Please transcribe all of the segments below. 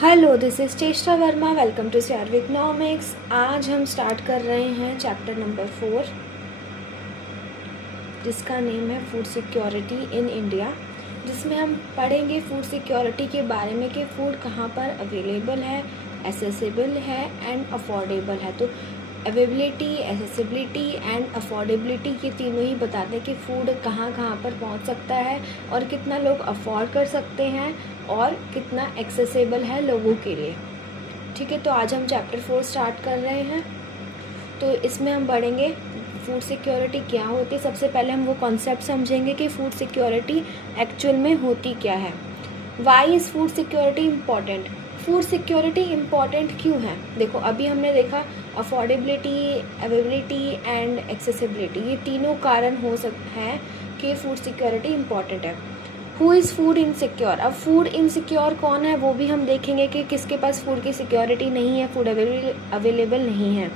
Hello, this is Cheshta Verma. Welcome to CRV economics. आज हम start कर रहे हैं चैप्टर नंबर 4, जिसका नेम है फूड सिक्योरिटी इन इंडिया, जिसमें हम पढ़ेंगे फूड सिक्योरिटी के बारे में कि फूड कहाँ पर अवेलेबल है, एसेसिबल है एंड अफोर्डेबल है। तो अवेलेबिलिटी, एसेसिबिलिटी एंड अफोर्डेबिलिटी ये तीनों ही बताते हैं कि फ़ूड कहाँ कहाँ पर पहुंच सकता है और कितना लोग अफोर्ड कर सकते हैं और कितना एक्सेसिबल है लोगों के लिए। ठीक है, तो आज हम चैप्टर 4 स्टार्ट कर रहे हैं। तो इसमें हम पढ़ेंगे फूड सिक्योरिटी क्या होती है। सबसे पहले हम वो कॉन्सेप्ट समझेंगे कि फूड सिक्योरिटी एक्चुअल में होती क्या है। Why is food security important. Food security important क्यों है? देखो, अभी हमने देखा अफोर्डेबिलिटी, अवेलेबिलिटी एंड एक्सेसिबिलिटी, ये तीनों कारण हो सकते हैं कि फूड सिक्योरिटी इम्पॉर्टेंट है। Who is food insecure. अब फूड इनसिक्योर कौन है वो भी हम देखेंगे कि किसके पास फूड की सिक्योरिटी नहीं है, फूड अवेलेबल नहीं है।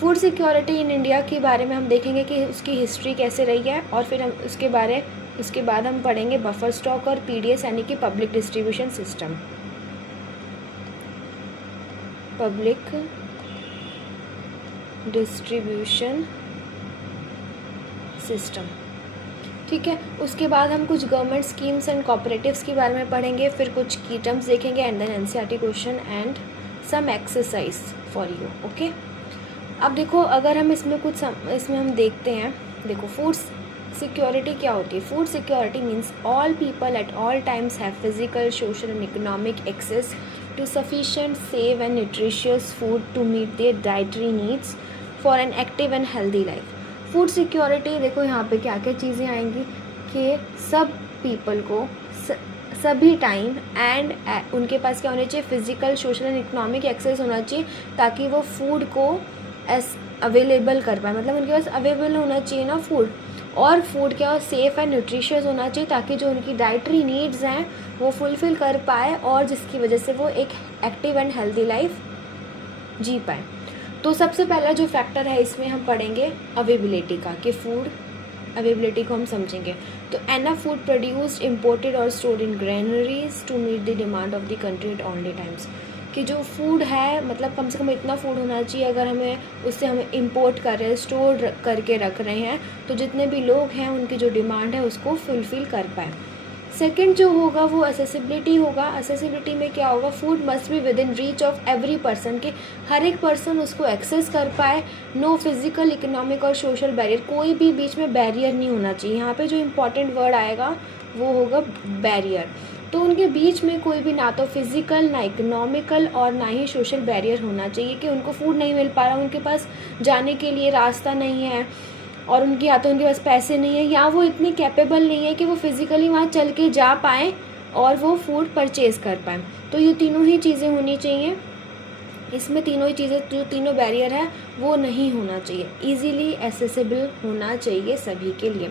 फूड सिक्योरिटी इन इंडिया के बारे में हम देखेंगे कि उसकी हिस्ट्री कैसे रही है, और फिर हम उसके बाद हम पढ़ेंगे बफर स्टॉक और PDS यानी कि public distribution system, public distribution system. ठीक है, उसके बाद हम कुछ गवर्नमेंट स्कीम्स एंड कोऑपरेटिव्स के बारे में पढ़ेंगे, फिर कुछ की टर्म्स देखेंगे and then NCERT question and some exercise for you. Okay, अब देखो, अगर हम इसमें हम देखते हैं। देखो, फूड सिक्योरिटी क्या होती है? Food security means all people at all times have physical, social and economic access to sufficient, safe and nutritious food to meet their dietary needs for an active and healthy life. Food security देखो यहाँ पे क्या क्या चीज़ें आएंगी कि सब people को सभी टाइम एंड उनके पास क्या होना चाहिए? Physical, social and economic access होना चाहिए ताकि वो फूड को अवेलेबल कर पाए। मतलब उनके पास अवेलेबल होना चाहिए ना फूड, और फूड क्या हो? सेफ़ एंड न्यूट्रिशियस होना चाहिए ताकि जो उनकी डाइटरी नीड्स हैं वो फुलफ़िल कर पाए, और जिसकी वजह से वो एक एक्टिव एंड हेल्दी लाइफ जी पाए। तो सबसे पहला जो फैक्टर है इसमें हम पढ़ेंगे अवेलेबिलिटी का, कि फूड अवेलेबिलिटी को हम समझेंगे। तो एनफ फूड प्रोड्यूस्ड, इम्पोर्टेड और stored in granaries to meet the demand of the country at all the times. कि जो फूड है, मतलब कम से कम इतना फूड होना चाहिए, अगर हम इम्पोर्ट कर रहे हैं, स्टोर करके रख रहे हैं, तो जितने भी लोग हैं उनकी जो डिमांड है उसको फुलफ़िल कर पाए। सेकंड जो होगा वो असेसिबिलिटी होगा। असेसिबिलिटी में क्या होगा? Food must be with in reach of every person, कि हर एक पर्सन उसको एक्सेस कर पाए। नो फिजिकल, इकोनॉमिक और सोशल बैरियर, कोई भी बीच में बैरियर नहीं होना चाहिए। यहाँ पे जो इम्पोर्टेंट वर्ड आएगा वो होगा बैरियर। तो उनके बीच में कोई भी ना तो फिजिकल, ना इकोनॉमिकल और ना ही सोशल बैरियर होना चाहिए, कि उनको फूड नहीं मिल पा रहा, उनके पास जाने के लिए रास्ता नहीं है, और उनके पास पैसे नहीं है, या वो इतनी कैपेबल नहीं है कि वो फिज़िकली वहाँ चल के जा पाएँ और वो फूड परचेज़ कर पाएँ। तो ये तीनों ही चीज़ें होनी चाहिए। इसमें तीनों ही चीज़ें, जो तीनों बैरियर है वो नहीं होना चाहिए, इजीली एसेसिबल होना चाहिए सभी के लिए।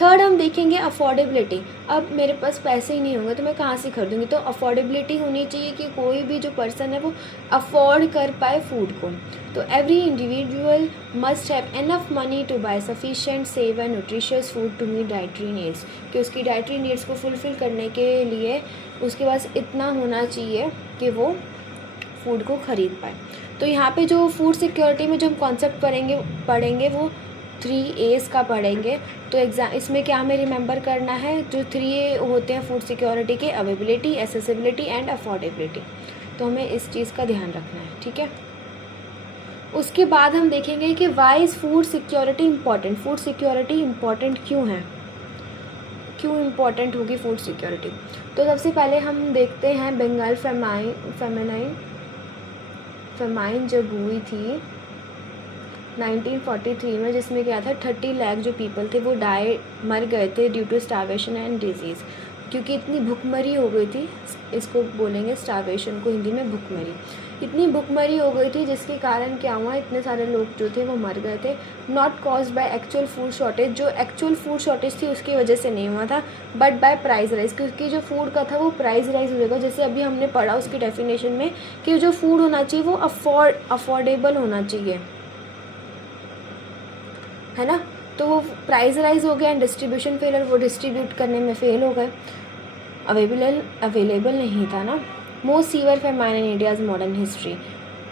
थर्ड हम देखेंगे अफोर्डेबिलिटी। अब मेरे पास पैसे ही नहीं होंगे तो मैं कहाँ से खरीदूँगी? तो अफोर्डेबिलिटी होनी चाहिए कि कोई भी जो पर्सन है वो अफोर्ड कर पाए फूड को। तो every individual must have enough money to buy sufficient, safe and nutritious food to meet dietary needs, कि उसकी डाइटरी नीड्स को फुलफ़िल करने के लिए उसके पास इतना होना चाहिए कि वो फूड को खरीद पाए। तो यहाँ पे जो फूड सिक्योरिटी में जो हम कॉन्सेप्ट पढ़ेंगे वो 3A's का पढ़ेंगे। तो इसमें क्या हमें रिमेंबर करना है? जो 3A होते हैं फूड सिक्योरिटी के, अवेलेबिलिटी, एसेसिबिलिटी एंड अफोर्डेबिलिटी। तो हमें इस चीज़ का ध्यान रखना है, ठीक है। उसके बाद हम देखेंगे कि why is food security important. Food security important क्यों है, क्यों इम्पॉर्टेंट होगी फूड सिक्योरिटी? तो सबसे पहले हम देखते हैं बंगाल फेमाइन जब हुई थी 1943 में, जिसमें क्या था, 30 लाख जो पीपल थे वो मर गए थे due to starvation and disease, क्योंकि इतनी भुखमरी हो गई थी। इसको बोलेंगे स्टार्वेशन को हिंदी में भुखमरी। इतनी भुखमरी हो गई थी जिसके कारण क्या हुआ, इतने सारे लोग जो थे वो मर गए थे। Not caused by actual food shortage, जो एक्चुअल फूड शॉर्टेज थी उसकी वजह से नहीं हुआ था, बट बाय प्राइस राइज, क्योंकि जो फूड का था वो प्राइस राइज हो जाएगा। जैसे अभी हमने पढ़ा उसकी डेफिनेशन में कि जो फूड होना चाहिए वो अफोर्डेबल होना चाहिए, है ना। तो वो प्राइस राइज हो गया एंड डिस्ट्रीब्यूशन फेलियर, वो डिस्ट्रीब्यूट करने में फेल हो गए, अवेलेबल नहीं था ना। मोस्ट सीवियर फेमाइन इन इंडियाज़ मॉडर्न हिस्ट्री,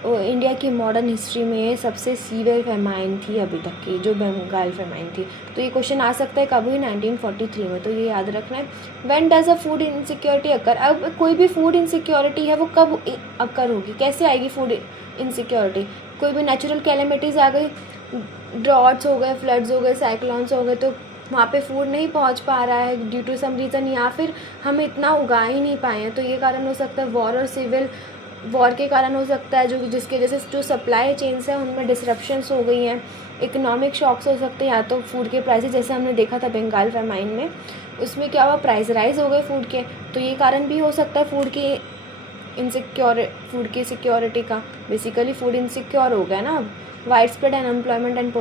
इंडिया की मॉडर्न हिस्ट्री में सबसे सीवियर फेमाइन थी अभी तक की, जो बंगाल फेमाइन थी। तो ये क्वेश्चन आ सकता है कब हुई, 1943 में, तो ये याद रखना है। When does a food insecurity occur, अब कोई भी फूड इनसिक्योरिटी है वो कब अकर होगी, कैसे आएगी फूड इनसिक्योरिटी? कोई भी नेचुरल कैलेमिटीज़ आ गई, ड्रॉट्स हो गए, फ्लड्स हो गए, साइक्लोन्स हो गए, तो वहाँ पे फूड नहीं पहुँच पा रहा है ड्यू टू सम रीज़न, या फिर हम इतना उगा ही नहीं पाए हैं, तो ये कारण हो सकता है। वॉर और सिविल वॉर के कारण हो सकता है, जो जिसके वजह से जो सप्लाई चेन्स है उनमें डिसरप्शंस हो गई हैं। इकोनॉमिक शॉक्स हो सकते हैं, या तो फूड के प्राइसेस, जैसे हमने देखा था बंगाल फेमाइन में, उसमें क्या हुआ, प्राइस राइज हो गए फूड के, तो ये कारण भी हो सकता है फूड की सिक्योरिटी का। बेसिकली फूड इनसिक्योर हो गया ना अब। Wide spread unemployment and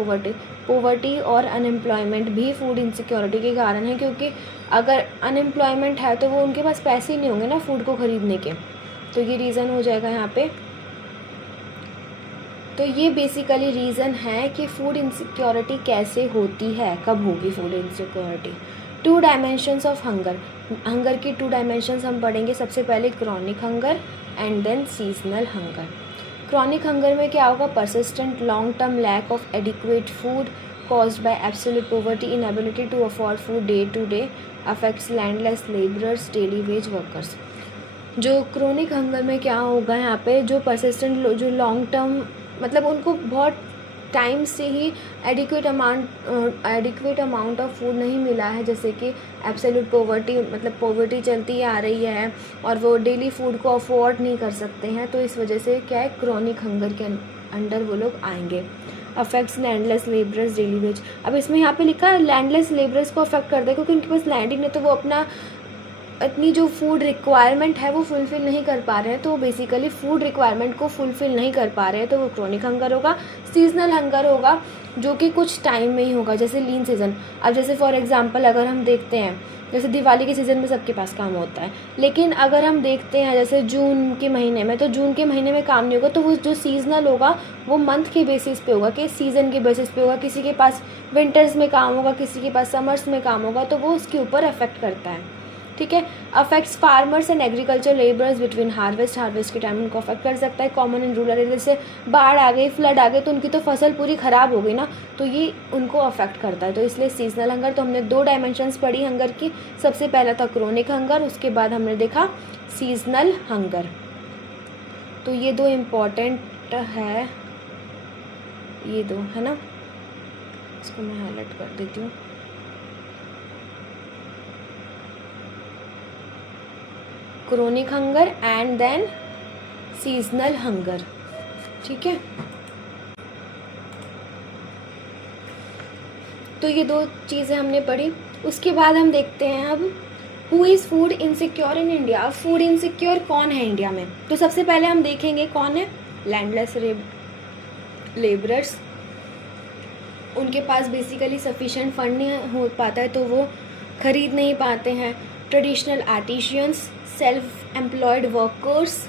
poverty और अनएम्प्लॉयमेंट भी फूड इनसिक्योरिटी के कारण है, क्योंकि अगर अनएम्प्लॉयमेंट है तो वो उनके पास पैसे ही नहीं होंगे ना फूड को ख़रीदने के, तो ये रीज़न हो जाएगा यहाँ पे। तो ये बेसिकली रीज़न है कि फूड इनसिक्योरिटी कैसे होती है, कब होगी food insecurity. 2 dimensions of hunger, hunger की 2 डायमेंशंस हम पढ़ेंगे। सबसे पहले chronic hunger and then seasonal hunger. Chronic hunger में क्या होगा, persistent long term lack of adequate food caused by absolute poverty, inability to afford food day to day, affects landless laborers, daily wage workers। जो chronic hunger में क्या होगा यहाँ पे, जो परसिस्टेंट, जो लॉन्ग टर्म, मतलब उनको बहुत टाइम से ही एडिक्वेट अमाउंट ऑफ फूड नहीं मिला है, जैसे कि एब्सोल्यूट पॉवर्टी, मतलब पॉवर्टी चलती आ रही है और वो डेली फूड को अफोर्ड नहीं कर सकते हैं, तो इस वजह से क्या है, क्रोनिक हंगर के अंडर वो लोग आएंगे। Affects landless labourers, daily veg. अब इसमें यहाँ पे लिखा है लैंडलेस लेबरर्स को अफेक्ट कर दे, क्योंकि उनके पास लैंड ही नहीं, तो वो अपना इतनी जो फूड रिक्वायरमेंट है वो फुलफ़िल नहीं कर पा रहे हैं, तो बेसिकली फूड रिक्वायरमेंट को फुलफ़िल नहीं कर पा रहे हैं, तो वो क्रोनिक हंगर होगा। सीजनल हंगर होगा, जो कि कुछ टाइम में ही होगा, जैसे लीन सीज़न। अब जैसे फॉर एग्जांपल अगर हम देखते हैं, जैसे दिवाली के सीज़न में सबके पास काम होता है, लेकिन अगर हम देखते हैं जैसे जून के महीने में, तो जून के महीने में काम नहीं होगा, तो वो जो सीजनल होगा वो मंथ के बेसिस पे होगा, कि सीज़न के बेसिस पे होगा। किसी के पास विंटर्स में काम होगा, किसी के पास समर्स में काम होगा, तो वो उसके ऊपर अफेक्ट करता है, ठीक है। Affects farmers and agriculture labours between harvest के टाइम उनको अफेक्ट कर सकता है। कॉमन इन रूरल एरिया, जैसे बाढ़ आ गई, फ्लड आ गए, तो उनकी तो फसल पूरी ख़राब हो गई ना, तो ये उनको अफेक्ट करता है। तो इसलिए सीजनल हंगर, तो हमने 2 डायमेंशंस पढ़ी हंगर की। सबसे पहला था क्रोनिक हंगर, उसके बाद हमने देखा सीजनल हंगर। तो ये 2 इम्पॉर्टेंट है, ये 2 है ना, इसको मैं हाईलाइट कर देती हूँ। Chronic hunger and then seasonal hunger, ठीक है। तो ये 2 चीज़ें हमने पढ़ी। उसके बाद हम देखते हैं अब who is food insecure in India. Food insecure कौन है इंडिया में, तो सबसे पहले हम देखेंगे कौन है, लैंडलेस लेबरर्स। उनके पास बेसिकली सफिशिएंट फंड नहीं हो पाता है, तो वो खरीद नहीं पाते हैं। Traditional artisans, self employed workers.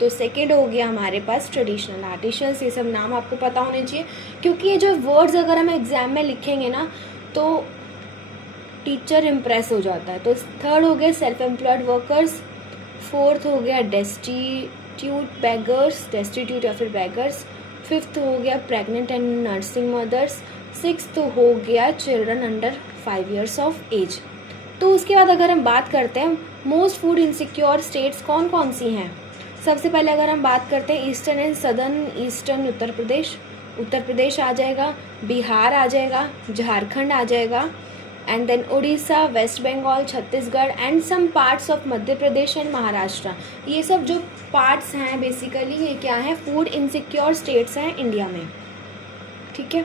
तो सेकेंड हो गया हमारे पास ट्रेडिशनल आर्टिशियंस। ये सब नाम आपको पता होने चाहिए, क्योंकि ये जो वर्ड्स अगर हम एग्जाम में लिखेंगे ना तो टीचर इम्प्रेस हो जाता है। तो थर्ड हो गया सेल्फ एम्प्लॉयड वर्कर्स। फोर्थ हो गया डेस्टिट्यूट या फिर बेगर्स। फिफ्थ हो गया pregnant and nursing mothers. Sixth हो गया children under 5 years of age. तो उसके बाद अगर हम बात करते हैं मोस्ट फूड इनसिक्योर स्टेट्स कौन कौन सी हैं, सबसे पहले अगर हम बात करते हैं eastern and southern, eastern Uttar Pradesh आ जाएगा, बिहार आ जाएगा, झारखंड आ जाएगा, and then Orissa, West Bengal, Chhattisgarh and some parts of Madhya Pradesh and Maharashtra. ये सब जो पार्ट्स हैं बेसिकली ये क्या है, फूड इनसिक्योर स्टेट्स हैं इंडिया में, ठीक है।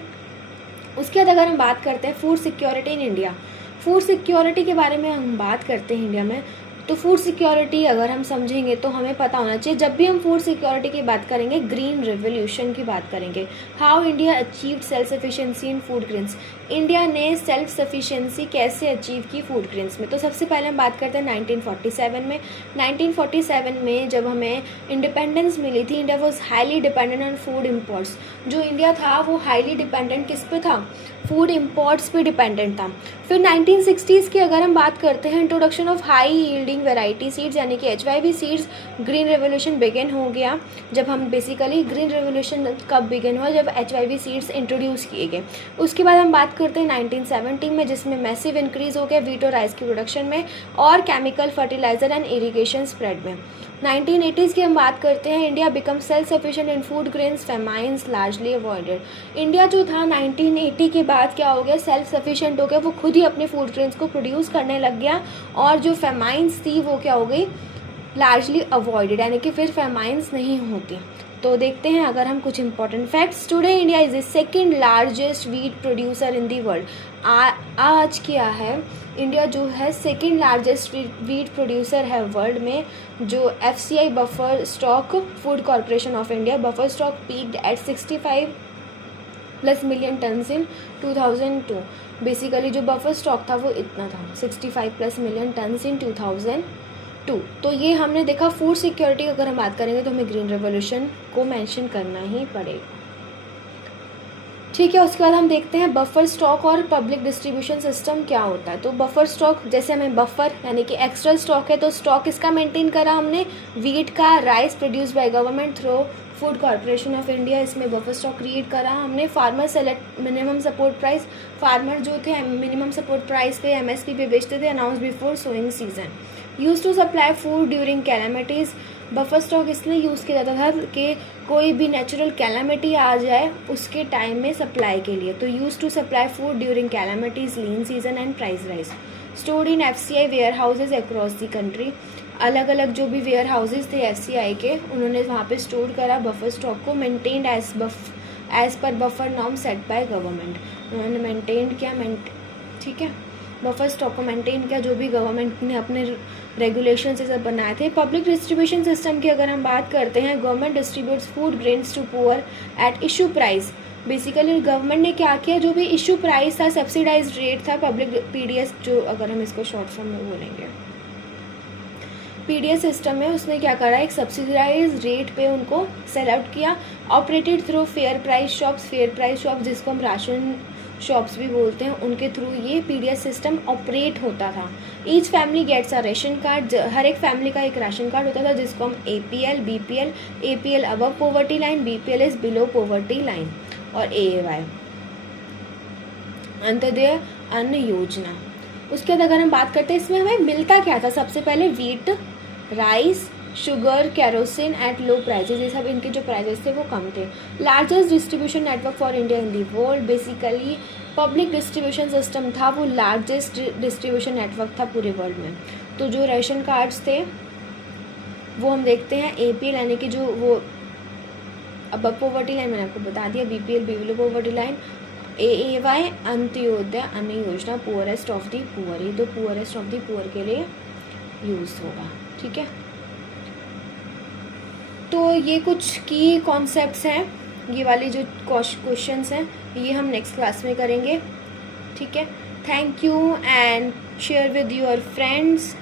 उसके बाद अगर हम बात करते हैं food security in India, food security के बारे में हम बात करते हैं इंडिया में, तो फूड सिक्योरिटी अगर हम समझेंगे तो हमें पता होना चाहिए, जब भी हम फूड सिक्योरिटी की बात करेंगे ग्रीन रेवोल्यूशन की बात करेंगे। How India achieved self sufficiency in food grains, India ने सेल्फ सफिशिएंसी कैसे अचीव की फूड ग्रेन्स में। तो सबसे पहले हम बात करते हैं 1947 में। 1947 में जब हमें इंडिपेंडेंस मिली थी, India was highly dependent on food imports. जो इंडिया था वो हाईली डिपेंडेंट किस पे था, फूड इम्पोर्ट्स पे डिपेंडेंट था। फिर 1960s की अगर हम बात करते हैं, introduction of high yielding including variety seeds यानी कि HYV seeds. Green revolution begin हो गया जब हम बेसिकली ग्रीन रेवोल्यूशन कब बिगिन हुआ, जब HYV सीड्स इंट्रोड्यूस किए गए। उसके बाद हम बात करते हैं 1970 में, जिसमें मैसिव इंक्रीज़ हो गया वीट और राइस की प्रोडक्शन में और chemical fertiliser and irrigation spread में। 1980s की हम बात करते हैं, India become self sufficient in food grains, famines largely avoided. India जो था 1980 के बाद क्या हो गया, सेल्फ सफिशिएंट हो गया, वो खुद ही अपने फूड ग्रेन्स को प्रोड्यूस करने लग गया और जो फेमाइंस थी वो क्या हो गई, लार्जली अवॉइडेड, यानी कि फिर फेमाइंस नहीं होती। तो देखते हैं अगर हम कुछ important facts. Today India is the second largest wheat producer in the world. आज क्या है, इंडिया जो है सेकंड लार्जेस्ट वीट प्रोड्यूसर है वर्ल्ड में। जो FCI buffer stock Food Corporation of India, buffer stock peaked at 65+ million tonnes in 2002। Basically जो buffer stock था वो इतना था, 65+ मिलियन टन्स इन 2002। तो ये हमने देखा। फूड सिक्योरिटी अगर हम बात करेंगे तो हमें ग्रीन रेवोल्यूशन को मेंशन करना ही पड़ेगा, ठीक है। उसके बाद हम देखते हैं बफर स्टॉक और पब्लिक डिस्ट्रीब्यूशन सिस्टम क्या होता है। तो बफर स्टॉक, जैसे हमें बफर यानी कि एक्स्ट्रा स्टॉक है, तो स्टॉक इसका मेंटेन करा हमने, वीट का, rice produce by government through Food Corporation of India, इसमें बफर स्टॉक क्रिएट करा हमने। Farmer sell at minimum support price, farmer जो थे मिनिमम सपोर्ट प्राइस पे MSP पे बेचते थे, announce before sowing season. Use to supply food during calamities, buffer stock इसलिए यूज़ किया जाता था कि कोई भी नेचुरल कैलामिटी आ जाए उसके टाइम में सप्लाई के लिए। तो use to supply food during calamities, lean season and price rise. Stored in FCI warehouses across the country, अलग अलग जो भी वेयर हाउसेज थे FCI के, उन्होंने वहाँ पे स्टोर करा बफर स्टॉक को। Maintained as per buffer norm set by government, उन्होंने मेंटेन किया, ठीक है, बफर स्टॉक को मेंटेन किया जो भी गवर्नमेंट ने अपने रेगुलेशन से सब बनाए थे। पब्लिक डिस्ट्रीब्यूशन सिस्टम की अगर हम बात करते हैं, government distributes food grains to poor at issue price. Basically government ने क्या किया, जो भी इशू प्राइस था, सब्सिडाइज्ड रेट था, पब्लिक PDS जो अगर हम इसको शॉर्ट फॉर्म में बोलेंगे PDS सिस्टम में, उसने क्या करा, एक सब्सिडाइज रेट पे उनको सेल आउट किया। Operated through fair price shops, fair price shop जिसको हम राशन शॉप्स भी बोलते हैं, उनके थ्रू ये PDS सिस्टम ऑपरेट होता था। Each family gets a ration card, हर एक फैमिली का एक राशन कार्ड होता था जिसको हम APL, BPL, APL above poverty line, BPL is below poverty line, और AAY अंत्योदय अन्न योजना। उसके बाद अगर हम बात करते हैं इसमें हमें मिलता क्या था, सबसे पहले wheat, rice, sugar, kerosene at low prices, ये सब इनके जो प्राइजेस थे वो कम थे। Largest distribution network for India in the world, basically public distribution system था वो लार्जेस्ट डिस्ट्रीब्यूशन नेटवर्क था पूरे वर्ल्ड में। तो जो राशन कार्ड्स थे वो हम देखते हैं, APL यानी कि जो वो अबव पॉवर्टी लाइन मैंने आपको बता दिया, BPL below poverty line, AAY Antyodaya अन्न योजना, पुअरेस्ट ऑफ दी पुअर, ये तो पुअरेस्ट ऑफ दी पुअर के लिए यूज होगा, ठीक है। तो ये कुछ की कॉन्सेप्ट्स हैं, ये वाली जो क्वेश्चंस हैं ये हम नेक्स्ट क्लास में करेंगे, ठीक है। Thank you and share with your friends.